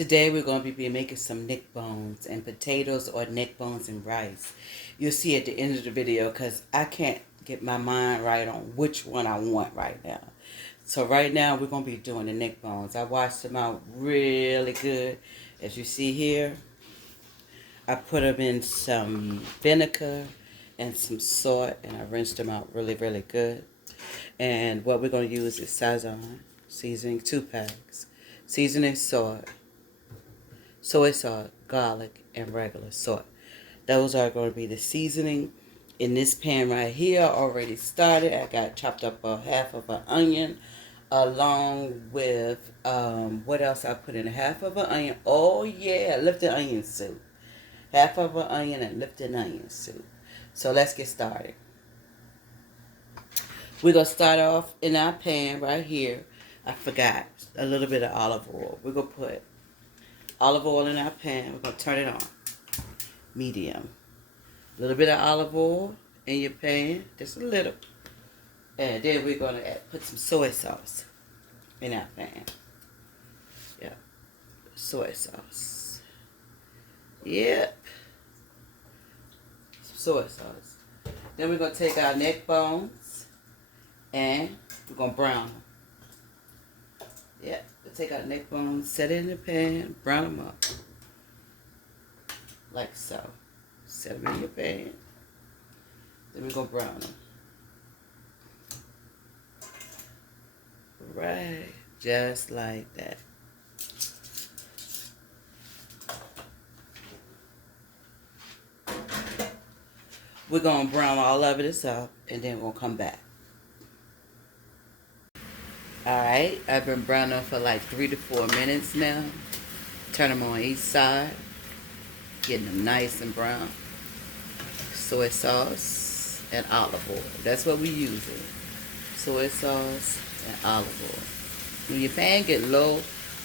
Today we're going to be making some neck bones and potatoes or neck bones and rice. You'll see at the end of the video because I can't get my mind right on which one I want right now. So right now we're going to be doing the neck bones. I washed them out really good. As you see here, I put them in some vinegar and some salt and I rinsed them out really, really good. And what we're going to use is Sazon seasoning, 2 packs, seasoning salt, soy sauce, garlic, and regular salt. Those are going to be the seasoning. In this pan right here, already started. I got chopped up a half of an onion along with, what else I put in? Half of an onion. Oh yeah, lifted onion soup. Half of an onion and lifted onion soup. So let's get started. We're going to start off in our pan right here. I forgot a little bit of olive oil. We're going to put olive oil in our pan. We're going to turn it on. Medium. A little bit of olive oil in your pan. Just a little. And then we're going to put some soy sauce in our pan. Yep. Soy sauce. Yep. Some soy sauce. Then we're going to take our neck bones and we're going to brown them. Yep. We'll take our neck bones, set it in the pan, brown them up. Like so. Set them in your pan. Then we're going to brown them. Right. Just like that. We're going to brown all of this up and then we'll come back. Alright, I've been browning them for like 3 to 4 minutes now. Turn them on each side. Getting them nice and brown. Soy sauce and olive oil. That's what we're using. Soy sauce and olive oil. When your pan get low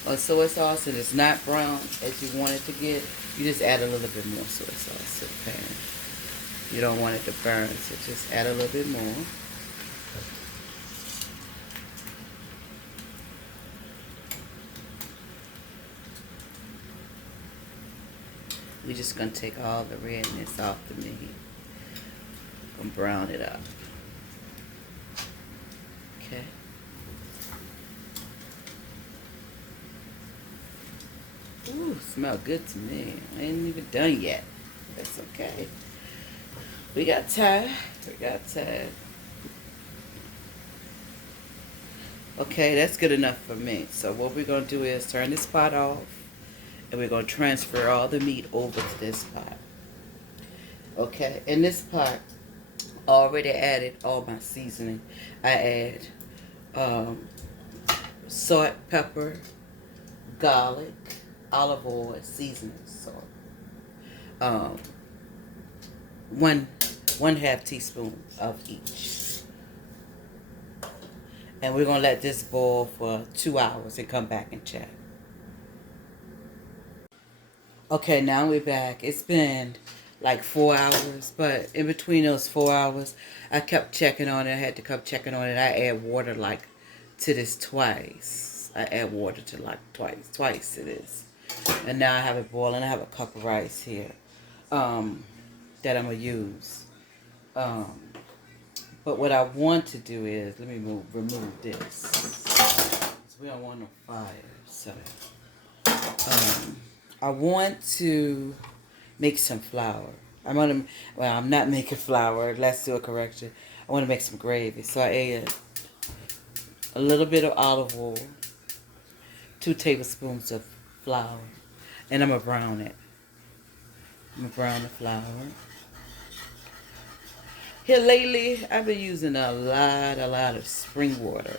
on soy sauce and it's not brown as you want it to get, you just add a little bit more soy sauce to the pan. You don't want it to burn, so just add a little bit more. We're just going to take all the redness off the meat and brown it up. Okay. Ooh, smell good to me. I ain't even done yet. That's okay. We got time. Okay, that's good enough for me. So what we're going to do is turn this pot off. And we're going to transfer all the meat over to this pot. Okay, in this pot, I already added all my seasoning. I add salt, pepper, garlic, olive oil, seasoning salt. One half teaspoon of each. And we're going to let this boil for 2 hours and come back and check. Okay, now we're back. It's been like 4 hours, but in between those 4 hours, I kept checking on it. I had to keep checking on it. I add water like to this twice. I add water to like twice to this. And now I have it boiling. I have a cup of rice here that I'm going to use. But what I want to do is, let me remove this. We don't want no fire, so... I want to make some flour. I'm not making flour. Let's do a correction. I want to make some gravy. So I add a little bit of olive oil, 2 tablespoons of flour, and I'm going to brown it. I'm going to brown the flour. Here lately, I've been using a lot of spring water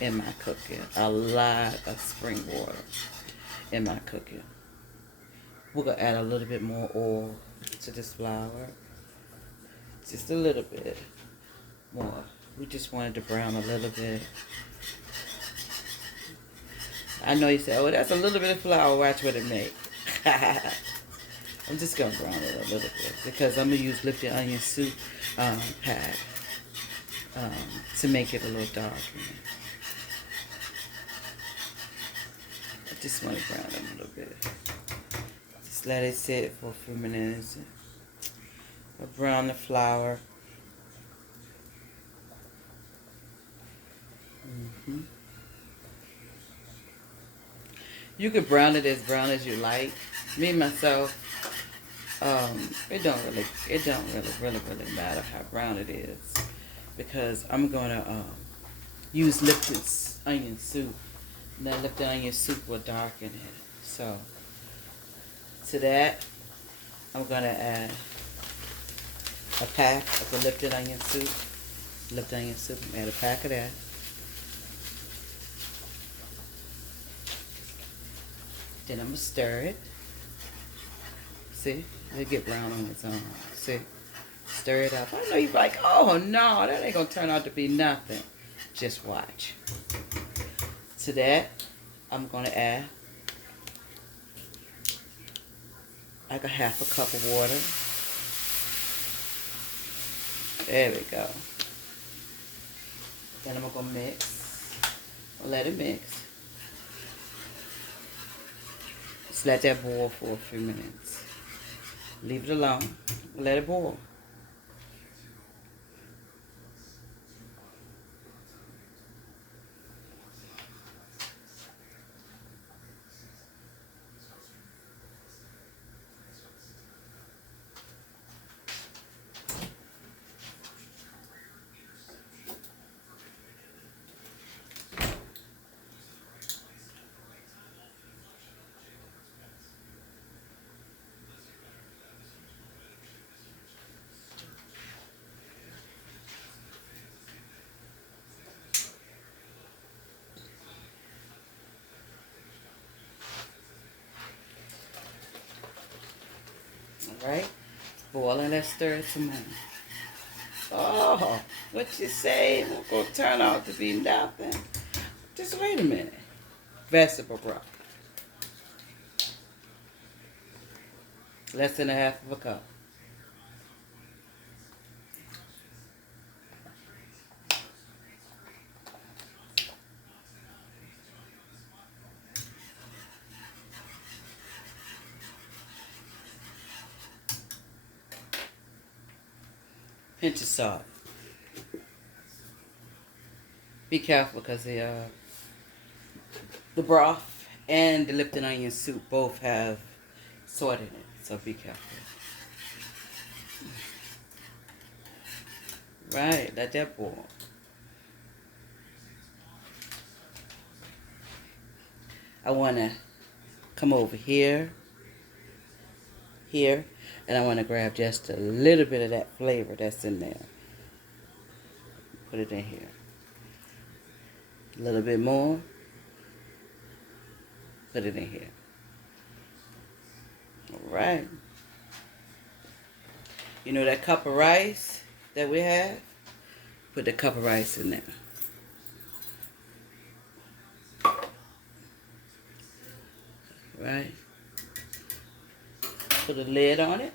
in my cooking. A lot of spring water in my cooking. We're going to add a little bit more oil to this flour. Just a little bit more. We just wanted to brown a little bit. I know you say, oh, that's a little bit of flour. Watch what it makes. I'm just going to brown it a little bit because I'm going to use lifted onion soup pack to make it a little darker. Just want to brown them a little bit. Just let it sit for a few minutes. I'll brown the flour. You could brown it as brown as you like. Me myself, it don't really matter how brown it is, because I'm gonna use Lipton's onion soup. And that Lipton onion soup will darken it. So to that, I'm gonna add a pack of the Lipton onion soup. Add a pack of that. Then I'm gonna stir it. See, it'll get brown on its own. See, stir it up. I know you're like, oh no, that ain't gonna turn out to be nothing. Just watch. To that, I'm gonna add like a half a cup of water. There we go. Then I'm gonna mix. Let it mix. Just let that boil for a few minutes. Leave it alone. Let it boil. Alright? Boiling, let's stir it some more. Oh, what you say? It's gonna turn out to be nothing. Just wait a minute. Vegetable broth. Less than a half of a cup. Pinch of salt. Be careful because the broth and the Lipton onion soup both have salt in it, so be careful. Right, let that boil. I want to come over here, and I want to grab just a little bit of that flavor that's in there. Put it in here. A little bit more. Put it in here. All right. You know that cup of rice that we have? Put the cup of rice in there. Right. Put a lid on it.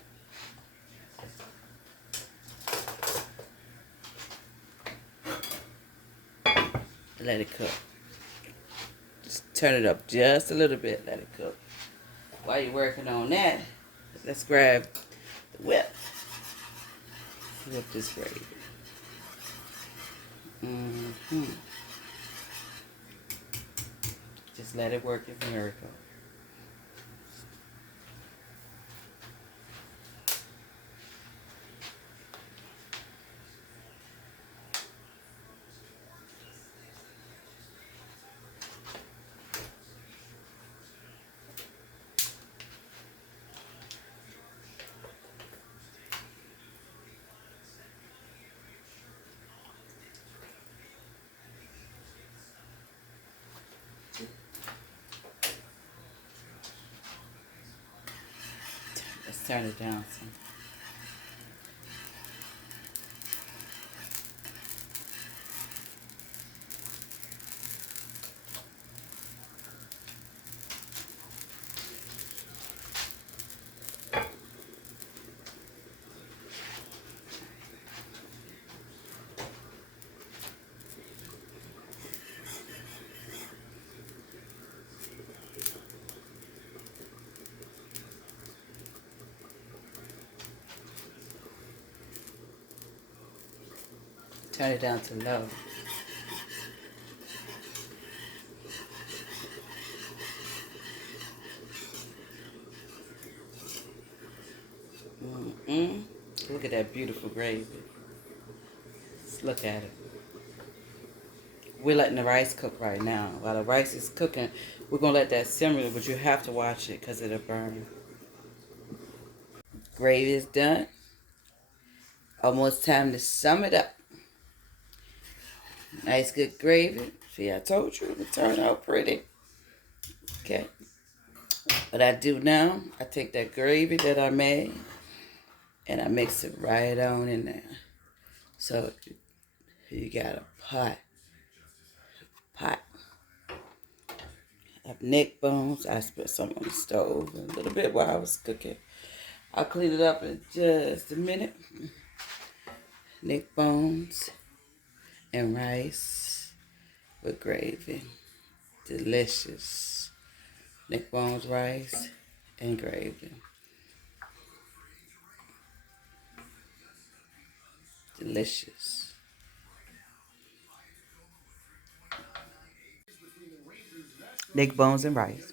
Let it cook. Just turn it up just a little bit. Let it cook. While you're working on that, let's grab the whip. Whip this gravy. Just let it work its miracle. Let's turn it down some. Turn it down to low. Look at that beautiful gravy. Let's look at it. We're letting the rice cook right now. While the rice is cooking, we're going to let that simmer, but you have to watch it because it'll burn. Gravy is done. Almost time to sum it up. Nice good gravy. See, I told you it would turn out pretty. Okay. What I do now, I take that gravy that I made and I mix it right on in there. So you got a pot of neck bones. I spit some on the stove a little bit while I was cooking. I'll clean it up in just a minute. Neck bones and rice with gravy. Delicious. Neck bones, rice, and gravy. Delicious. Neck bones and rice.